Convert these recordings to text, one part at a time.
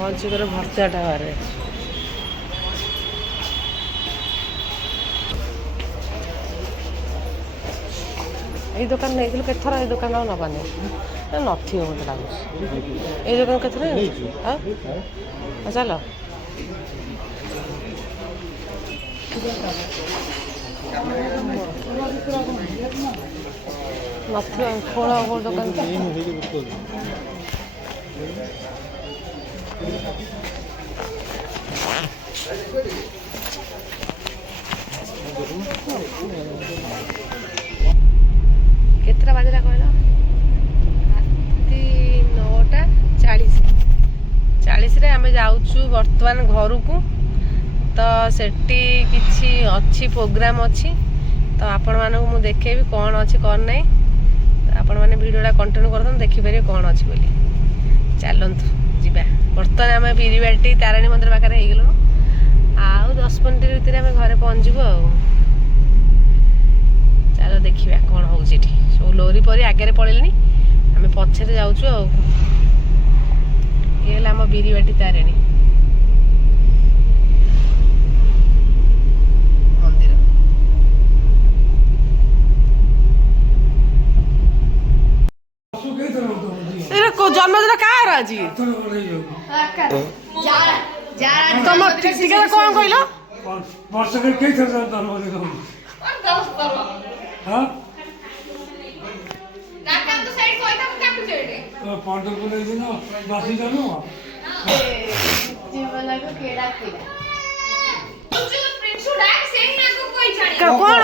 ପହଞ୍ଚିଗଲେ ଭର୍ତ୍ତା ଢାବାରେ। ଏଇ ଦୋକାନ ନେଇଥିଲୁ କେତେଥର, ଏଇ ଦୋକାନ ଆଉ ନବାନି ନଥିବ ମୋତେ ଲାଗୁଛି। ଏଇ ଦୋକାନ କେତେଥର ଚାଲ ନଥିବ ଖୋଳ ଖୋଳ ଦୋକାନ। କେତେଟା ବାଜିଲା କହିଲ? ରାତି 9:40ରେ ଆମେ ଯାଉଛୁ ବର୍ତ୍ତମାନ ଘରକୁ। ତ ସେଠି କିଛି ଅଛି, ପ୍ରୋଗ୍ରାମ ଅଛି, ତ ଆପଣମାନଙ୍କୁ ମୁଁ ଦେଖେଇବି କ'ଣ ଅଛି କ'ଣ ନାହିଁ। ଆପଣମାନେ ଭିଡ଼ିଓଟା କଣ୍ଟିନ୍ୟୁ କରନ୍ତୁ, ଦେଖିପାରିବେ କ'ଣ ଅଛି ବୋଲି। ଚାଲନ୍ତୁ ଯିବା। ବର୍ତ୍ତମାନ ଆମେ ବିରିବାଟି ତାରିଣୀ ମନ୍ଦିର ପାଖରେ ହେଇଗଲୁଣୁ। ଆଉ 10 ମିନିଟ୍ ଭିତରେ ଆମେ ଘରେ ପହଞ୍ଚିବୁ ଆଉ। ଚାଲ ଦେଖିବା କ'ଣ ହେଉଛି ଏଠି। ସବୁ ଲୋରି ପରି ଆଗରେ ପଳେଇଲେଣି, ଆମେ ପଛରେ ଯାଉଛୁ ଆଉ। ଇଏ ହେଲା ଆମ ବିରିବାଟି ତାରିଣୀ ମନ୍ଦିର। ଜନ୍ମଦିନ କାହାର ଆଜି? ତମ ଟିକେ କ'ଣ କହିଲ? କ'ଣ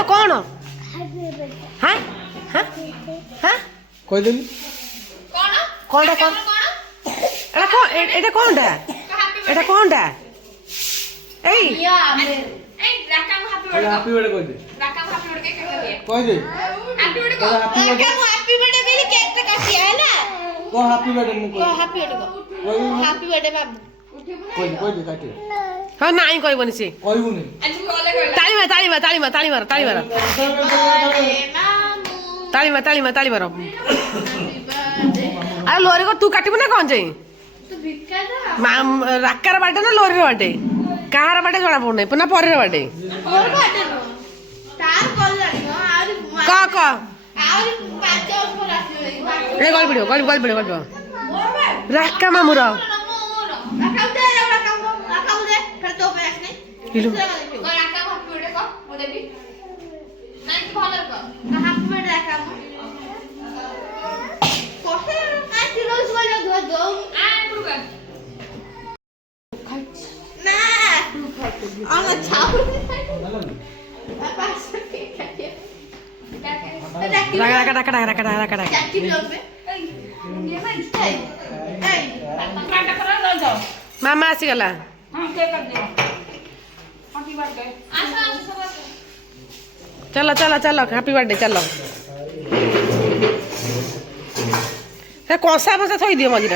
କ'ଣ କହିଦେଲି କ'ଣଟା କ'ଣ ଏଇଟା କ'ଣଟା ଏଇଟା କ'ଣ? ଏଇ ହାପି ବର୍ଥଡେ କହିଦେ କହିଦେ ହାପି ବର୍ଥଡେ କହିଲି କେକ୍ ଟା କାଟିଆ ହେଲା। କହ ହାପି ବର୍ଥଡେ ମୁଁ କହ ହାପି ବର୍ଥଡେ କହ ହାପି ବର୍ଥଡେ ବାବୁ କହିଦେ କାଟି। ହଁ ନାଇଁ କହିବନି ସେ କହିବୁନି। ତାଳି ମାର ତାଳି ମାର ତାଳି ମାର ତାଳି ମାର ତାଳି ମାର ତାଳି ମାର ତାଳି ମାର ତାଳି ମାର। ଆରେ ଲୋରି ତୁ କାଟିବୁ ନା କ'ଣ ଯାଇ? ରାକାର ବାଟେ ନା ଲୋରିର ବାଟେ? କାହାର ବାଟେ ଜଣା ପଡୁନାହିଁ ନା ପରେର ବାଟେ? କହ କହ ଗଳି ପଡିବ ଗଳି ଗଳି ପଡିବ ଗଳି ପଡିବ। ରାକା ମାମୁର ମାମା ଆସିଗଲା। चलो चलो चलो हैप्पी बर्थडे चलो। कषा फसा थी दियो मझे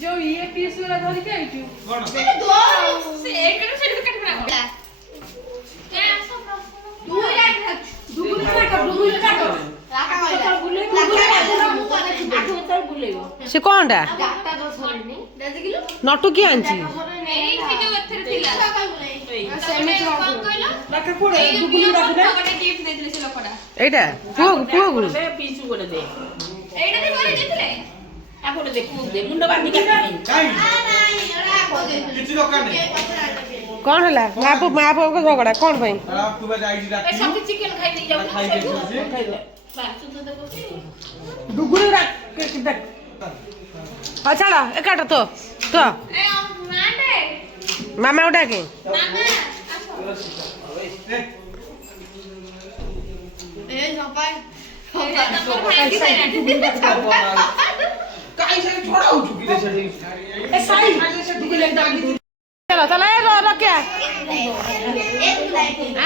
जो ये पीस वाला धरी के आइछु कोन से से एकटा से काट बना क्या सब तू यार दुगुनी काट राका वाला बुले बुलेगो से कोनडा डाटा तो छोड़नी 10 किलो नटू की आंची एई से जो एथरे थिला सेमी कोन कहलो राका कोडे दुगुनी राखना गोटे गिफ्ट देथिले से लोकडा एटा पुओ पुओ दे पीसु गोटे दे एटा दे करे देथिले आपको देखू दे मुंड बांधी के नहीं किछि दरकार नहीं कौन हला बाप बाप को झगड़ा कौन भाई आप तू जाई जी रात सब चिकन खाई नहीं जाऊ खाई दे बस तू तो दुगुनी रात के देख हां चला एकाटा तो ए मांडे मामा उठा के मामा ए सपाई चलो चलो क्या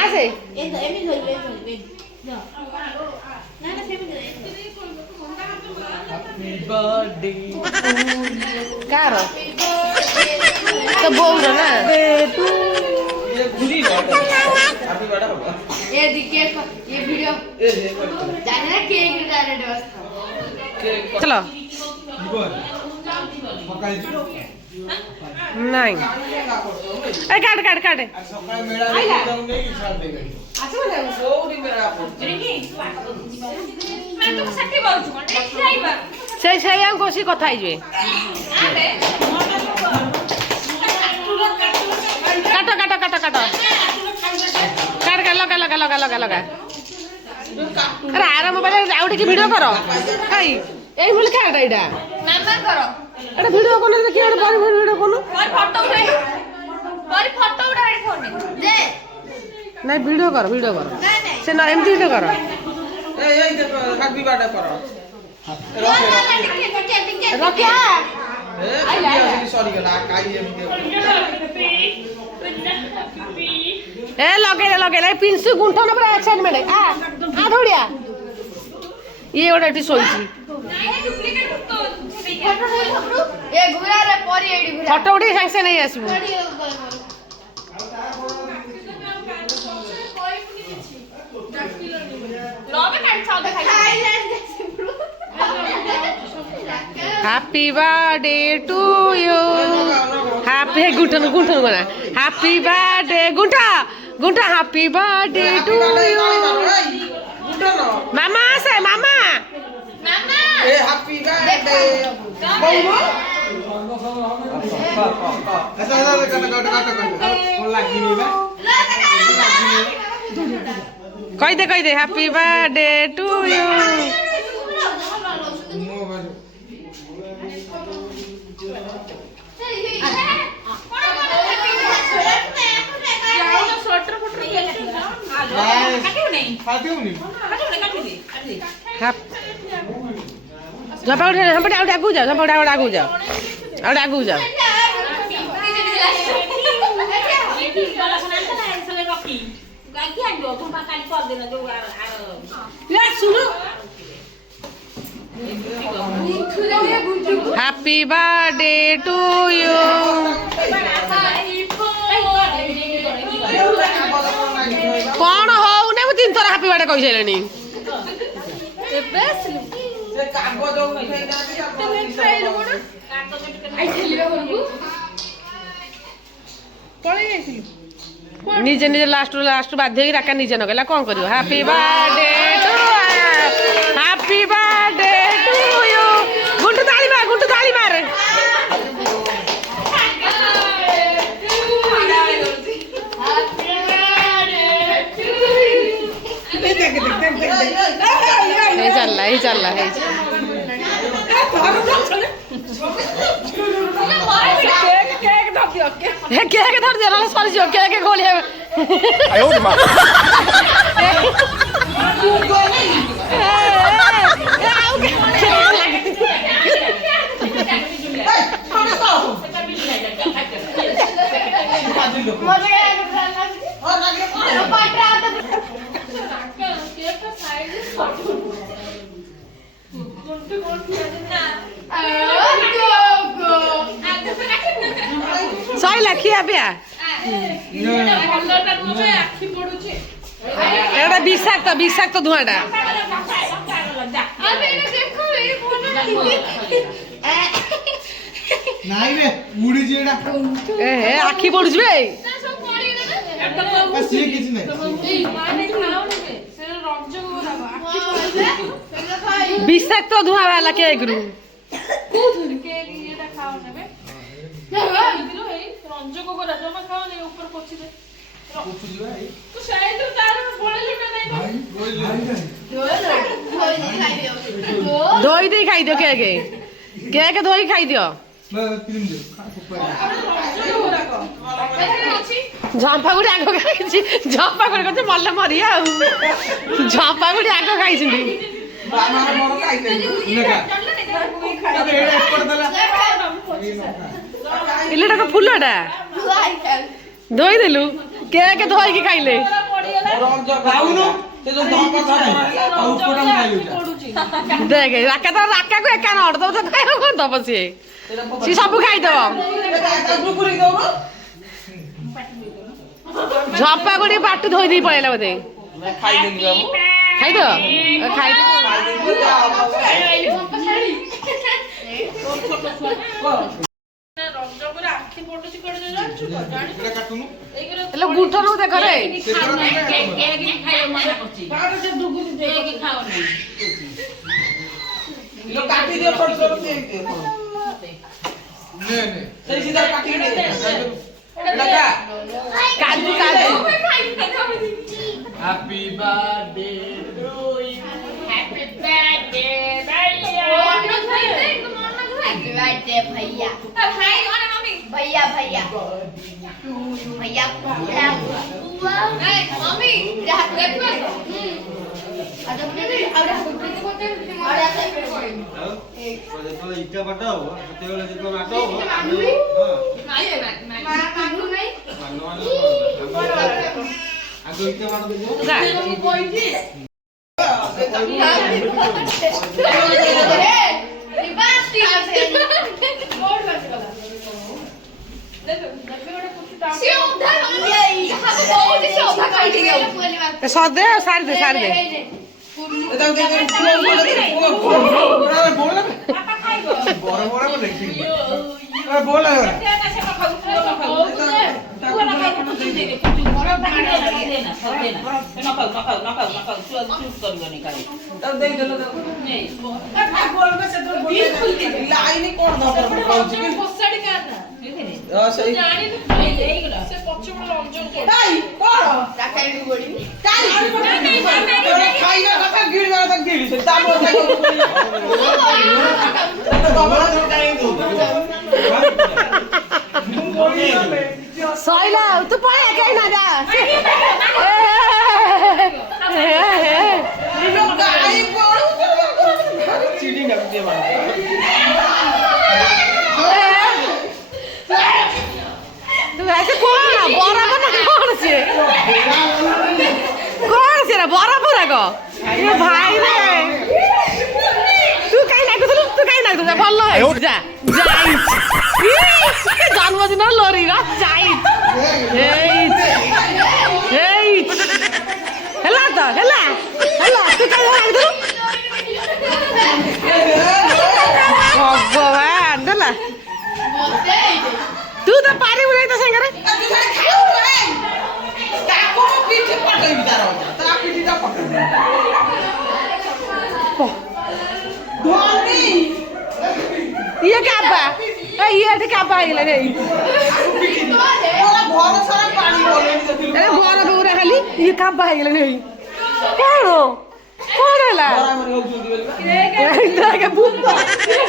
ऐसे तो बोल रहा ना टू ये घुरी हैप्पी बर्थडे होगा ये देखिए ये वीडियो जाने ना केक डायरेक्ट बस चलो नहीं ए काट काट काट सकाळ मेळा जाऊन नाही हिसाब दे गई असं बोले सोडी मेरा मैं तो सच्ची बोल चुका नेक्स्ट टाइम से से हम कोसी कथा आइजे काटो काटो काटो काटो काट के लगा लगा लगा लगा लगा अरे आरा मोबाइल आउट की वीडियो करो हाय एई बोल काटा एडा नंबर करो अरे वीडियो कोन देखि और बार वीडियो कोन और फोटो उठा फोन में दे नहीं वीडियो कर नहीं से ना एमती वीडियो कर ए हैप्पी बर्थडे करो रखिया ए सॉरी गला काई ए लगे ले पिंसु गुंठन पूरा एक्साइटमेंट आ दौड़िया ये ओडा सोईची ये घुरा रे परी एडी घुरा फोटो उठी संग से नहीं आसबू happy birthday to you happy गुंठन गुंठन बना हैप्पी बर्थडे गुंठा गुंठा हैप्पी बर्थडे टू यू मामा से मामा ए हैप्पी बर्थडे बोलो ऐसा कौन लगी नहीं बा कह दे हैप्पी बर्थडे टू यू झपा उठे हम पटे आगू जाओ झपा उठे आगू जाओ और आगू जाओ हैप्पी बर्थडे टू यू कौन हो ने मु 3 थर हैप्पी बर्थडे कहि छलेनी एबे से कागज उठै निजे निजे लास्ट बाध्य राका निजे नगला कौन करियो happy birthday to happy birthday to you गुंटू ताली मार ही चल रहा केक धर दिया ना सॉरी जो केक खोलिए आयो मां सही लखिया बिया एटा विषाक्त धुआटा नाइ रे मुड़ी जेडा ए आखी पडुछ बे बस ये किछ नै विषाक्त धुआ वाला केक रु धोई दे खाई दियो केक धोई खाई दियो झंपा गुड़ी आग खाई झंपा गुड़ी कहते मल्ल मरिया झंपा गुड़ी आग खाई इलेटा फुलटा धोई देलु केक धोई खाइले देख राका तो राका को एका नड़ दब तो कौन दब सी सब खाईदब ଝପା ଗୋଟେ ପାଟି ଧୋଇ ଦେଇ ପଳେଇଲା ବୋଧେ ଖାଇଦେଲି ବାବୁ ଖାଇଦ ଖାଇଦ ହେଲେ ଗୁଣ୍ଠରୁ ଦେଖରେ କାଟି ଦିଅ ଛୋଟ ଛୋଟ ସେଇ ସିଧା କାଟି କାଜୁ କାଜୁ Happy birthday to you. Happy birthday भैया भैया भैया भैया मम्मी ଇଟା ବାଟ ହବ ସେତେବେଳେ ଯେତେବେଳେ ବାଟ ହବ ଆଗ ଇଟା ବାଟ ଦେବ ସଦେ ସାରି ଦେ ସାରି ଦେ ସଇଲା ତୁ ପଳା କାଇଁ ନା ଯା ତୁ ଆସି କଣ ବରାବ ନା କଣ ସିଏ କଣ ସିଏ ବରାବ ରାଗ ଭାଇ ରେ ତୁ କାଇଁ ନାଗୁଥିଲୁ ଭଲ ହେଇଛି ଯା ଜନ୍ମଦିନ ଲୋରିର ହେଲା ତ ହେଲା ତୁ କାଇଁ ନାଗୁଥିଲୁ ଭଗବାନ ହେଲା ତୁ ତ ପାରିବୁ ନାହିଁ ତା ସାଙ୍ଗରେ ଇଏ କାବା ଇଏ ଏଠି କାବା ହେଇଗଲା ରେ ବର ବଉରା ଖାଲି ଇଏ କାବା ହେଇଗଲା ରେ କଣ ହେଲା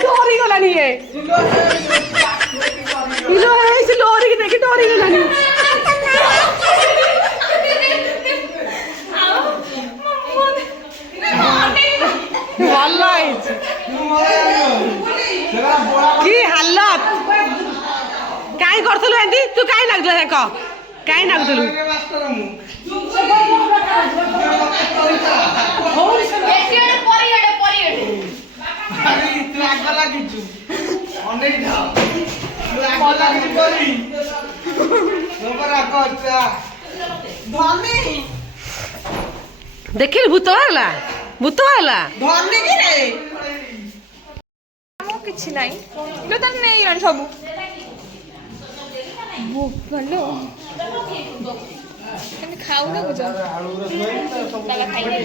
ଡରିଗଲାନି ଇଏ ଲୋରିକି ଦେଖି ଡରିଗଲାନି ଭଲ ହେଇଛି କି ହାଲତ କାଇଁ କରୁଥିଲୁ ଏମିତି ତୁ କାଇଁ ନାଗୁଥିଲୁ ଦେଖ କାଇଁ ନାଗୁଥିଲୁ ଦେଖିଲୁ ଭୂତ ହେଲା କିଛି ନାହିଁ ଲୋ ତାର ନେଇଗଲାଣି ସବୁ ଭଲ କେମିତି ଖାଉ ଦେଖୁଛ ତାହେଲେ ଖାଇବେ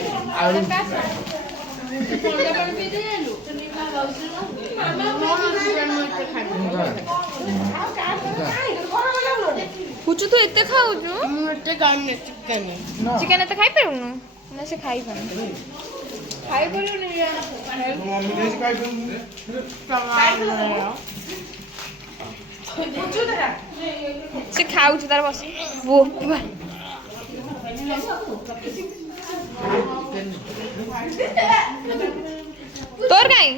ପୁଚୁ ତୁ ଏତେ ଖାଉଛୁ ଚିକେନ ଏତେ ଖାଇପାରିବୁନୁ ନା ସେ ଖାଇପାରୁନି ସେ ଖାଉଛି ତାର ବସି ତୋର କାଇଁ